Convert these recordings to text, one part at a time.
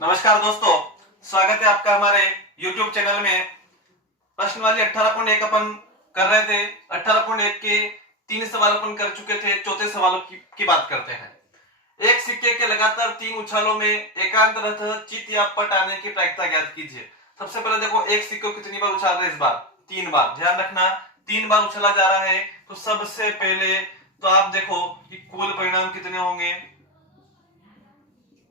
नमस्कार दोस्तों, स्वागत है आपका हमारे YouTube चैनल में। प्रश्न वाली 18.1 अपन कर रहे थे। 18.1 के 3 सवाल अपन कर चुके थे। चौथे सवालों की बात करते हैं। एक सिक्के के लगातार 3 उछालों में एकांत रथ चित या पट आने की प्रायिकता ज्ञात कीजिए। सबसे पहले देखो, एक सिक्के को कितनी बार उछाल रहे, इस बार 3 बार। ध्यान रखना 3 बार उछला जा रहा है। तो सबसे पहले तो आप देखो कि कुल परिणाम कितने होंगे।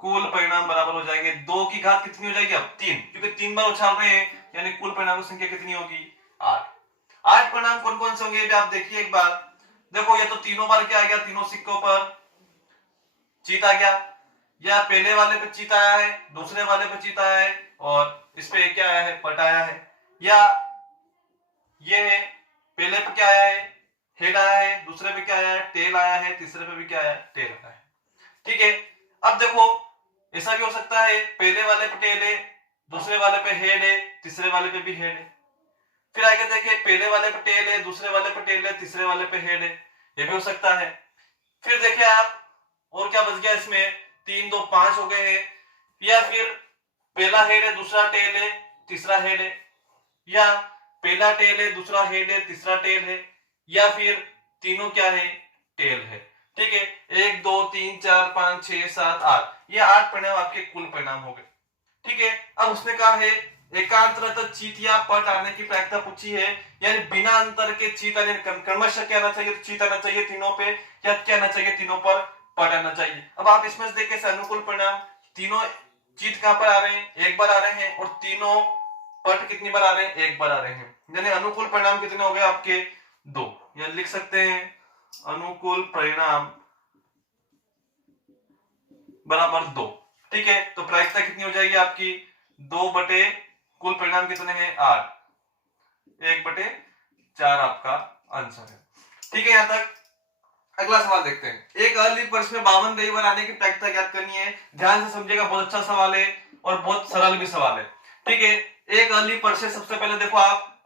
कुल परिणाम बराबर हो जाएंगे 2 की घात कितनी हो जाएगी, अब 3, क्योंकि 3 बार उछाल रहे हैं, यानी कुल परिणाम की संख्या कितनी होगी, 8। 8 परिणाम कौन कौन से होंगे आप देखिए एक बार। देखो, ये तो तीनों बार क्या आ गया, तीनों सिक्कों पर चीत आ गया, या पहले वाले पे चीत आया है, दूसरे वाले पे चीत आया है, और इस पे क्या आया है, पट आया है। या ये पहले पे क्या आया है, हेड आया है, दूसरे पे क्या आया है, टेल आया है, तीसरे पे भी क्या आया है, टेल आया है। ठीक है, अब देखो ऐसा भी हो सकता है, पहले वाले पे टेल है, दूसरे वाले पे हेड है, तीसरे वाले पे भी हेड है। फिर आगे देखिए, पहले वाले पे टेल है, दूसरे वाले पे टेल है, तीसरे वाले पे हेड है, ये भी हो सकता है। फिर देखिए आप, और क्या बच गया इसमें, 3 2 5 हो गए हैं। या फिर पहला हेड है, दूसरा टेल है, तीसरा हेड है, या पहला टेल है, दूसरा हेड है, तीसरा टेल है, या फिर तीनों क्या है, टेल है। ठीक है, 1 2 3 4 5 6 7 8, ये 8 परिणाम आपके कुल परिणाम हो गए। ठीक है, अब उसने कहा है एकांत रथ चित या पट आने की प्रायिकता पूछी है, यानी बिना अंतर के चित आने, क्रमशः क्या आना चाहिए, तो चित आना चाहिए तीनों पे, या क्या आना चाहिए, तीनों पर पट आना चाहिए। अब आप इसमें से देखिए अनुकूल परिणाम, तीनों चित कहां पर आ रहे हैं, एक बार आ रहे हैं, और तीनों पट कितनी बार आ रहे हैं, एक बार आ रहे हैं, यानी अनुकूल परिणाम कितने हो गए आपके, 2। या लिख सकते हैं अनुकूल परिणाम बराबर 2। ठीक है, तो प्रायिकता कितनी हो जाएगी आपकी, 2 बटे कुल परिणाम कितने हैं, 8, 1/4 आपका आंसर है। ठीक है, यहां तक। अगला सवाल देखते हैं। एक अलिप वर्ष में 52 रविवार आने की प्रायिकता ज्ञात करनी है। ध्यान से समझिएगा, बहुत अच्छा सवाल है और बहुत सरल भी सवाल है। ठीक है, एक अलिप वर्ष है, सबसे पहले देखो आप,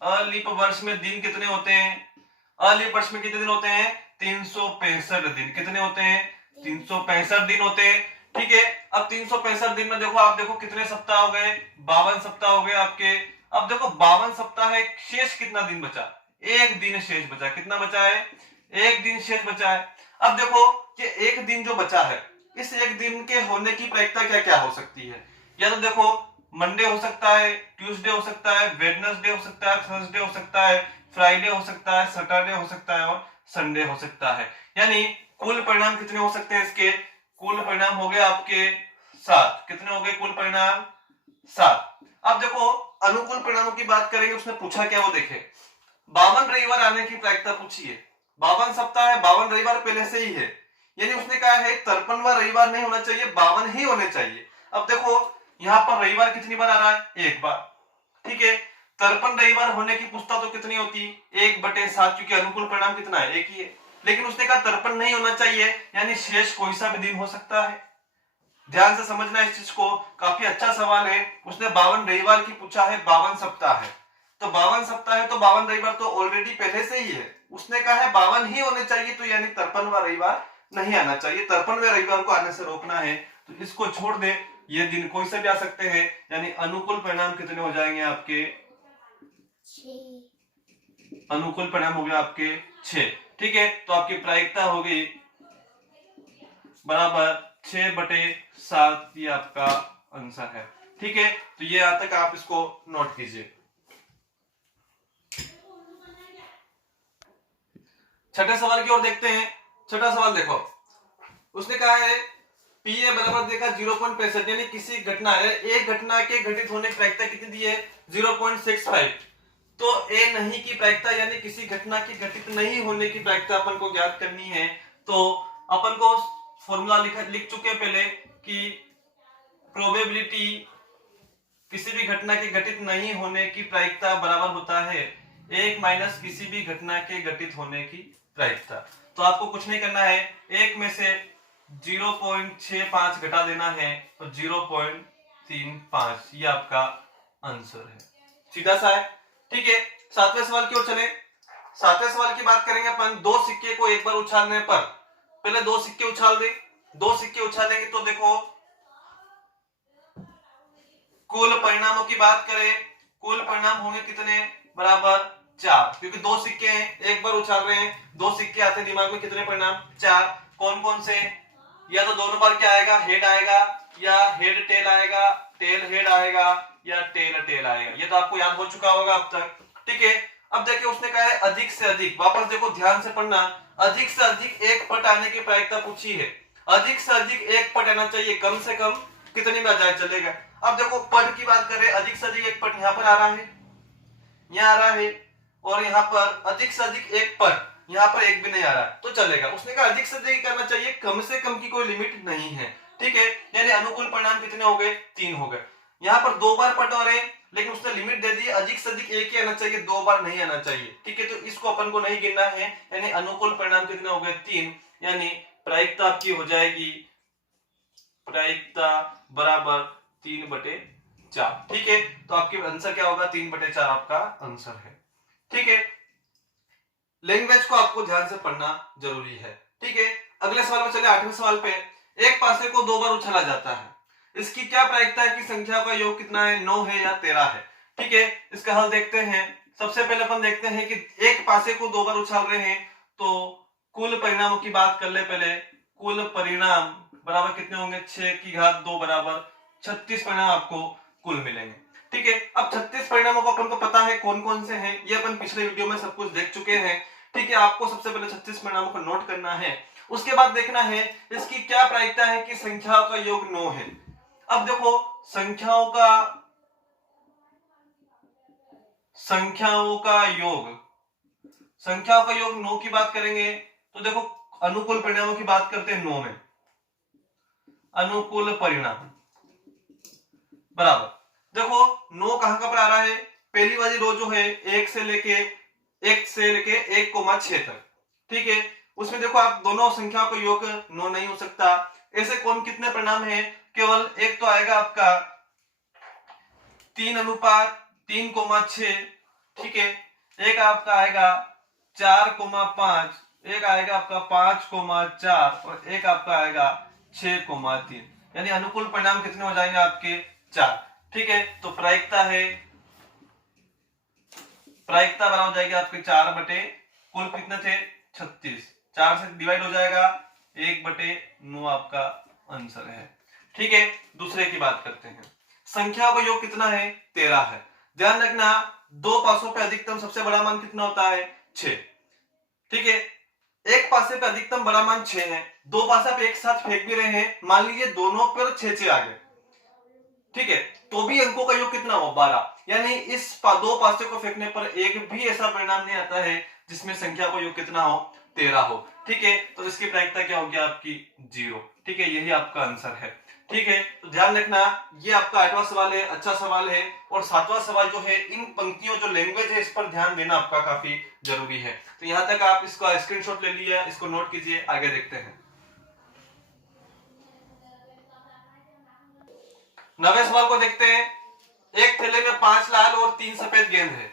अलिप वर्ष में दिन कितने होते हैं, अलिप वर्ष में कितने दिन होते हैं, 365 दिन। कितने होते हैं, 365 दिन होते हैं। ठीक है, अब 365 दिन में देखो, आप देखो कितने सप्ताह हो गए, 52 सप्ताह हो गए आपके। अब देखो 52 सप्ताह है, शेष कितना दिन बचा, एक दिन शेष बचा। कितना बचा है, एक दिन शेष बचा है। अब देखो कि एक दिन जो बचा है, इस एक दिन के होने की प्रायिकता क्या क्या हो सकती है। या तो देखो मंडे हो सकता है, ट्यूसडे हो सकता है, वेडनेसडे हो सकता है, थर्सडे हो सकता है, फ्राइडे हो सकता है, सैटरडे हो सकता है, और संडे हो सकता है। यानी कुल परिणाम कितने हो सकते हैं इसके, कुल परिणाम हो गए आपके 7। कितने हो गए कुल परिणाम, 7। अब देखो अनुकूल परिणामों की बात करेंगे, उसने पूछा क्या, वो देखे 52 रविवार आने की प्रायिकता पूछी है। 52 सप्ताह है, 52 रविवार पहले से ही है, यानी उसने कहा है 53वां रविवार नहीं होना चाहिए, 52 ही होने चाहिए। अब देखो यहाँ पर रविवार कितनी बार आ रहा है, एक बार। ठीक है, 53 रविवार होने की पूछता तो कितनी होती, 1/7, क्योंकि अनुकूल परिणाम कितना है, एक ही है। लेकिन उसने कहा 53 नहीं होना चाहिए, यानी शेष कोई सा भी दिन हो सकता है। ध्यान से समझना इस चीज को, काफी अच्छा सवाल है। उसने 52 रविवार की पूछा है, 52 सप्ताह है, तो 52 सप्ताह है तो 52 रविवार तो ऑलरेडी पहले से ही है। उसने कहा है 52 ही होने चाहिए, तो यानी 53वां रविवार नहीं आना चाहिए। 53वें रविवार को आने से रोकना है, तो इसको छोड़ दे, ये दिन कोई से भी आ सकते हैं। यानी अनुकूल परिणाम कितने हो जाएंगे आपके, अनुकूल परिणाम हो गया आपके 6। ठीक है, तो आपकी प्रायिकता हो गई बराबर 6/7, ये आपका आंसर है। ठीक है, तो ये यहां तक आप इसको नोट कीजिए। छठे सवाल की ओर देखते हैं। छठा सवाल देखो, उसने कहा है पीए बराबर देखा 0.65, यानी किसी घटना है, एक घटना के घटित होने की प्रायिकता कितनी दी है, 0.65। तो ए नहीं की प्रायिकता, यानी किसी घटना की घटित नहीं होने की प्रायिकता अपन को ज्ञात करनी है। तो अपन को फॉर्मूला लिख चुके हैं पहले कि प्रोबेबिलिटी किसी भी घटना के घटित नहीं होने की प्रायिकता बराबर होता है 1 माइनस किसी भी घटना के घटित होने की प्रायिकता। तो आपको कुछ नहीं करना है, एक में से 0.65 घटा देना है, तो 0.35, ये आपका आंसर है। सीधा सा है। ठीक है, सातवें सवाल की ओर चले। सातवें सवाल की बात करेंगे अपन, दो सिक्के को एक बार उछालने पर, पहले दो सिक्के उछाल दे, दो सिक्के उछालेंगे तो देखो कुल परिणामों की बात करें, कुल परिणाम होंगे कितने, बराबर 4, क्योंकि दो सिक्के हैं, एक बार उछाल रहे हैं, दो सिक्के आते हैं दिमाग में, कितने परिणाम, 4। कौन कौन से, या तो दोनों बार क्या आएगा, हेड आएगा, या हेड टेल आएगा, टेल हेड आएगा, या टेल टेल आएगा। ये तो आपको याद हो चुका होगा अब तक, ठीक है। अब देखिए उसने कहा है अधिक से अधिक, वापस देखो ध्यान से पढ़ना, अधिक से अधिक एक पट आने की प्रायिकता पूछी है, अधिक से अधिक एक पट आना चाहिए, कम से कम कितने में आ जाए चलेगा। अब देखो पट की बात करें, अधिक से अधिक एक पट यहाँ पर आ रहा है, यहाँ आ रहा है, और यहाँ पर अधिक से अधिक एक पट, यहाँ पर एक भी नहीं आ रहा तो चलेगा। उसने कहा अधिक से अधिक करना चाहिए, कम से कम की कोई लिमिट नहीं है, ठीक है। यानी अनुकूल परिणाम कितने हो गए, 3 हो गए। यहाँ पर 2 बार पट हो रहे हैं, लेकिन उसने लिमिट दे दी अधिक से अधिक एक ही आना चाहिए, 2 बार नहीं आना चाहिए, ठीक है। तो इसको अपन को नहीं गिनना है, यानी अनुकूल परिणाम कितने हो गए, 3, यानी प्रायिकता आपकी हो जाएगी, प्रायिकता बराबर 3/4, ठीक है। तो आपके आंसर क्या होगा, 3/4 आपका आंसर है, ठीक है। लैंग्वेज को आपको ध्यान से पढ़ना जरूरी है, ठीक है। अगले सवाल में चले, 8वें सवाल पे। एक पासे को 2 बार उछाला जाता है, इसकी क्या प्रायिकता है कि संख्या का योग कितना है, 9 है या 13 है, ठीक है। इसका हल देखते हैं। सबसे पहले अपन देखते हैं कि एक पासे को 2 बार उछाल रहे हैं, तो कुल परिणामों की बात कर ले पहले। कुल परिणाम बराबर कितने होंगे, 6 की घात 2 बराबर 36 परिणाम आपको कुल मिलेंगे, ठीक है। अब 36 परिणामों को अपन को पता है कौन कौन से हैं, ये अपन पिछले वीडियो में सब कुछ देख चुके हैं, ठीक है। आपको सबसे पहले 36 परिणामों को नोट करना है, उसके बाद देखना है इसकी क्या प्रायिकता है कि संख्याओं का योग 9 है। अब देखो संख्याओं का योग, संख्याओं का योग 9 की बात करेंगे, तो देखो अनुकूल परिणामों की बात करते हैं 9 में, अनुकूल परिणाम बराबर देखो 9 कहां का पर आ रहा है, पहली वाली रो जो है 1 से लेके 1,6 तक, ठीक है। उसमें देखो आप दोनों संख्याओं का योग 9 नहीं हो सकता। ऐसे कौन कितने परिणाम है, केवल एक तो आएगा आपका 3:3,6, ठीक है। एक आपका आएगा 4,5, एक आएगा आपका 5,4 और एक आपका आएगा 6,3, यानी अनुकूल परिणाम कितने हो जाएंगे आपके 4, ठीक है। तो प्रायिकता है, प्रायिकता बराबर हो जाएगी आपके 4 बटे कुल कितने थे 36, 4 से डिवाइड हो जाएगा 1/9 आपका आंसर है, ठीक है। दूसरे की बात करते हैं, संख्याओं का योग कितना है 13 है। ध्यान रखना दो पासों पे अधिकतम सबसे बड़ा मान कितना होता है 6, ठीक है। एक पासे पे अधिकतम बड़ा मान 6 है, दो पासे पे एक साथ फेंक भी रहे हैं, मान लीजिए दोनों पर 6 आ गए, ठीक है, तो भी अंकों का योग कितना हो 12, यानी इस दो पासे को फेंकने पर एक भी ऐसा परिणाम नहीं आता है जिसमें संख्या का योग कितना हो 13 हो, ठीक है। तो इसकी प्रायिकता क्या होगी आपकी 0, ठीक है। यही आपका आंसर है, ठीक है। तो ध्यान रखना ये आपका 8वां सवाल है, अच्छा सवाल है। और 7वां सवाल जो है, इन पंक्तियों जो लैंग्वेज है इस पर ध्यान देना आपका काफी जरूरी है। तो यहां तक आप इसका स्क्रीनशॉट ले लिया, इसको नोट कीजिए, आगे देखते हैं। 9वें सवाल को देखते हैं। एक थैले में 5 लाल और 3 सफेद गेंद है,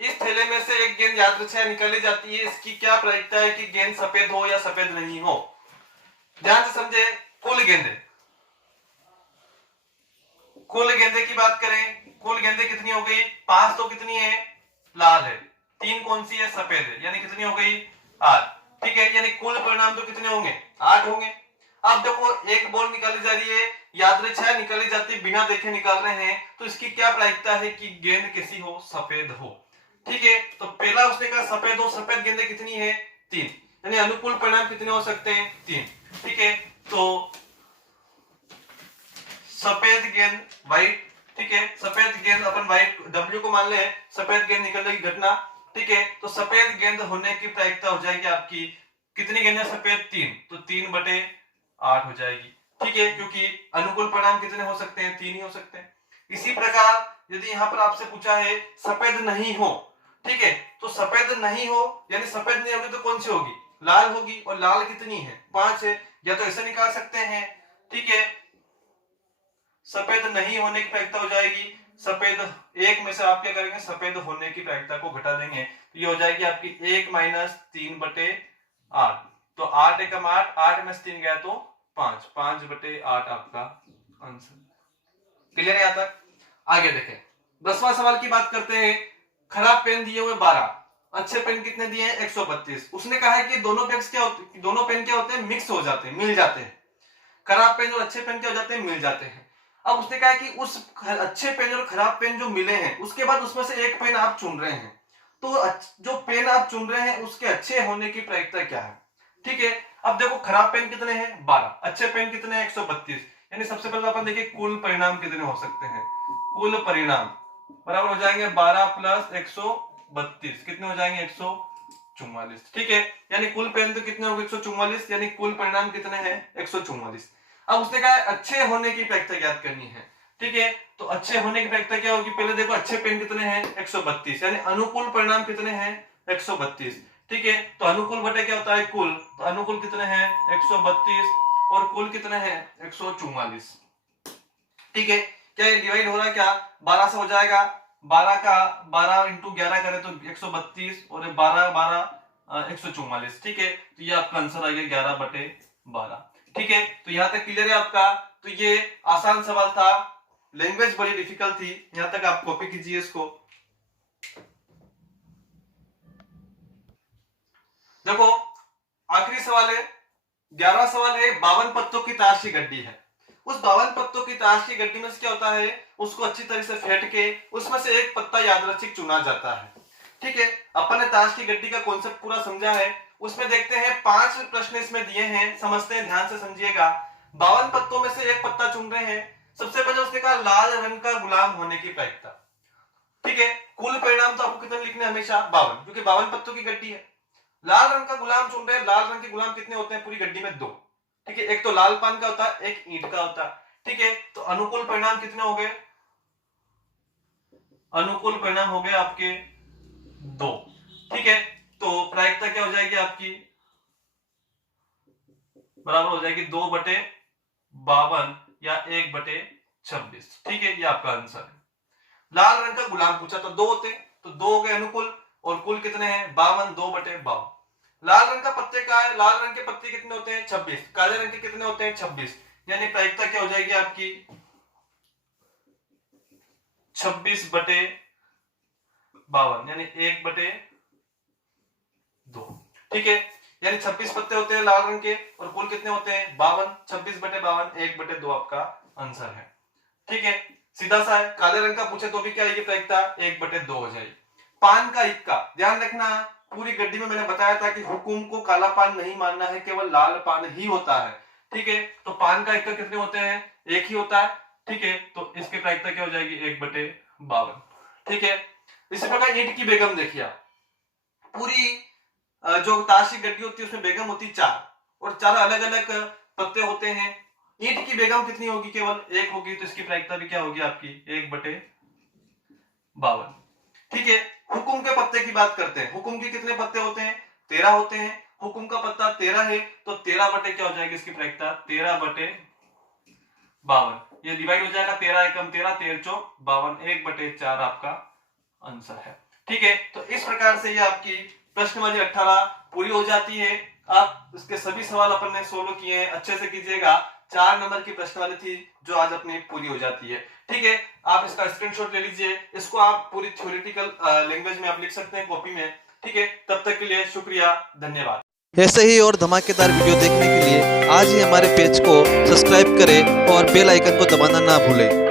इस थैले में से एक गेंद यादृच्छा निकाली जाती है, इसकी क्या प्रायिकता है कि गेंद सफेद हो या सफेद नहीं हो। ध्यान से समझे, कुल गेंदे, कुल गेंदे की बात करें, कुल गेंदे कितनी हो गई 5, तो कितनी है लाल है, 3 कौन सी है सफेद है, यानी कितनी हो गई 8, ठीक है। यानी कुल परिणाम तो कितने होंगे 8 होंगे। अब देखो एक बॉल निकाली जा रही है, यादृच्छा निकाली जाती है, बिना देखे निकाल रहे हैं, तो इसकी क्या प्रायिकता है कि गेंद कैसी हो सफेद हो, ठीक है। तो पहला उसने कहा सफेद हो, सफेद गेंदें कितनी है 3, यानी अनुकूल परिणाम कितने हो सकते हैं 3, ठीक है। तो सफेद गेंद व्हाइट, ठीक है, सफेद गेंद अपन व्हाइट W को मान ले, सफेद गेंद निकलने की घटना, ठीक है। तो सफेद गेंद होने की प्रायिकता हो जाएगी आपकी कितनी गेंदें सफेद 3, तो 3/8 हो जाएगी, ठीक है, क्योंकि अनुकूल परिणाम कितने हो सकते हैं 3 ही हो सकते हैं। इसी प्रकार यदि यहाँ पर आपसे पूछा है सफेद नहीं हो, ठीक है, तो सफेद नहीं हो यानी सफेद नहीं होगी तो कौन सी होगी लाल होगी, और लाल कितनी है 5 है, या तो ऐसे निकाल सकते हैं, ठीक है। सफेद नहीं होने की प्रायिकता हो जाएगी, सफेद एक में से आप क्या करेंगे सफेद होने की प्रायिकता को घटा देंगे, तो ये हो जाएगी आपकी 1 - 3/8, तो 8 एकम 8, 8 में से 3 गया तो 5, 5/8 आपका आंसर। क्लियर है यहां तक। आगे देखें 10वां सवाल की बात करते हैं। खराब पेन दिए हुए 12, अच्छे पेन कितने दिए हैं 132। उसने कहा है कि दोनों पेन क्या होते हैं, मिक्स हो जाते हैं, मिल जाते हैं। खराब पेन और अच्छे पेन क्या हो जाते हैं, मिल जाते हैं। अब उसने कहा कि उस अच्छे पेन और खराब पेन जो मिले हैं उसके बाद उसमें से एक पेन आप चुन रहे हैं, तो जो पेन आप चुन रहे हैं उसके अच्छे होने की प्रायिकता क्या है। ठीक है, अब देखो खराब पेन कितने हैं 12, अच्छे पेन कितने हैं 132। यानी सबसे पहले अपन देखिए कुल परिणाम कितने हो सकते हैं। कुल परिणाम बराबर हो जाएंगे 12 प्लस 132, कितने हो जाएंगे 144। ठीक है, यानी कुल पेन तो कितने हो गए 144, यानी कुल परिणाम कितने हैं 144। अब उसने कहा अच्छे होने की प्रायिकता ज्ञात करनी है। ठीक है, तो अच्छे होने की प्रायिकता क्या होगी, पहले देखो अच्छे पेन कितने हैं 132, यानी अनुकूल परिणाम कितने हैं 132। ठीक है, तो अनुकूल बटे क्या होता है कुल, तो अनुकूल कितने हैं 132 और कुल कितने हैं 144। ठीक है, क्या ये डिवाइड हो रहा है, क्या 12 से हो जाएगा, 12 का 12 इंटू 11 करें तो 132 और 12 12 144। ठीक है, तो ये आपका आंसर आ गया 11/12। ठीक है, तो यहां तक क्लियर है आपका। तो ये आसान सवाल था, लैंग्वेज बड़ी डिफिकल्ट थी, यहां तक आप कॉपी कीजिए इसको। देखो आखिरी सवाल है, 11वां सवाल है, 52 पत्तों की ताश की गड्डी है। उस 52 पत्तों की ताश की गड्डी में से क्या होता है, उसको अच्छी तरह से फेंट के उसमें से एक पत्ता यादृच्छिक चुना जाता है। ठीक है, अपन ने ताश की गड्डी का कॉन्सेप्ट पूरा समझा है। उसमें देखते हैं 5 प्रश्न इसमें दिए हैं, समझते हैं, ध्यान से समझिएगा। 52 पत्तों में से एक पत्ता चुन रहे हैं। सबसे पहले उसने कहा लाल रंग का गुलाम होने की प्रायिकता। ठीक है, कुल परिणाम तो आपको कितने लिखने हमेशा 52, क्योंकि 52 पत्तों की गड्डी है। लाल रंग का गुलाम चुन रहे हैं, लाल रंग के गुलाम कितने होते हैं पूरी गड्डी में, 2। ठीक है, एक तो लाल पान का होता है, एक ईंट का होता है। ठीक है, तो अनुकूल परिणाम कितने हो गए, अनुकूल परिणाम हो गए आपके 2। ठीक है, तो प्रायिकता क्या हो जाएगी आपकी, बराबर हो जाएगी 2/52 या 1/26। ठीक है, ये आपका आंसर है। लाल रंग का गुलाम पूछा तो 2 होते, तो 2 हो गए अनुकूल, और कुल कितने हैं 52, 2/52। लाल रंग का पत्ते का है, लाल रंग के पत्ते कितने होते हैं 26, काले रंग के कितने होते हैं 26, यानी प्रायिकता क्या हो जाएगी आपकी 26/52, यानी 1/2। ठीक है, यानी 26 पत्ते होते हैं लाल रंग के और कुल कितने होते हैं 52, 26/52, 1/2 आपका आंसर है। ठीक है, सीधा सा है। काले रंग का पूछे तो भी क्या आएगी प्रायिकता 1/2 हो जाएगी। पान का इक्का, ध्यान रखना, पूरी गड्डी में मैंने बताया था कि हुकुम को काला पान नहीं मानना है, केवल लाल पान ही होता है। ठीक है, तो पान का इक्का कितने होते हैं, एक ही होता है। ठीक है, तो इसकी प्रायिकता क्या हो जाएगी 1/52। ठीक है, इसी प्रकार ईंट की बेगम देखिए, पूरी जो ताश की गड्डी होती है उसमें बेगम होती 4 और 4 अलग अलग पत्ते होते हैं। ईंट की बेगम कितनी होगी, केवल एक होगी, तो इसकी प्रायिकता भी क्या होगी आपकी 1/52। ठीक है, हुकुम के पत्ते की बात करते हैं। हुकुम के कितने पत्ते होते हैं 13 होते हैं। हुकुम का पत्ता 13 है, तो 13 बटे क्या हो जाएगी इसकी प्रायिकता 13/52। ये डिवाइड हो जाएगा, 13 एकम 13, 13 चौक 52, 1/4 आपका आंसर है। ठीक है, तो इस प्रकार से ये आपकी प्रश्नवाली 18 पूरी हो जाती है। आप इसके सभी सवाल अपन ने सोल्व किए हैं, अच्छे से कीजिएगा। 4 नंबर की प्रश्नवाली थी जो आज अपनी पूरी हो जाती है। ठीक है, आप इसका स्क्रीनशॉट ले लीजिए, इसको आप पूरी थ्योरेटिकल लैंग्वेज में आप लिख सकते हैं कॉपी में। ठीक है, तब तक के लिए शुक्रिया, धन्यवाद। ऐसे ही और धमाकेदार वीडियो देखने के लिए आज ही हमारे पेज को सब्सक्राइब करें और बेल आइकन को दबाना ना भूलें।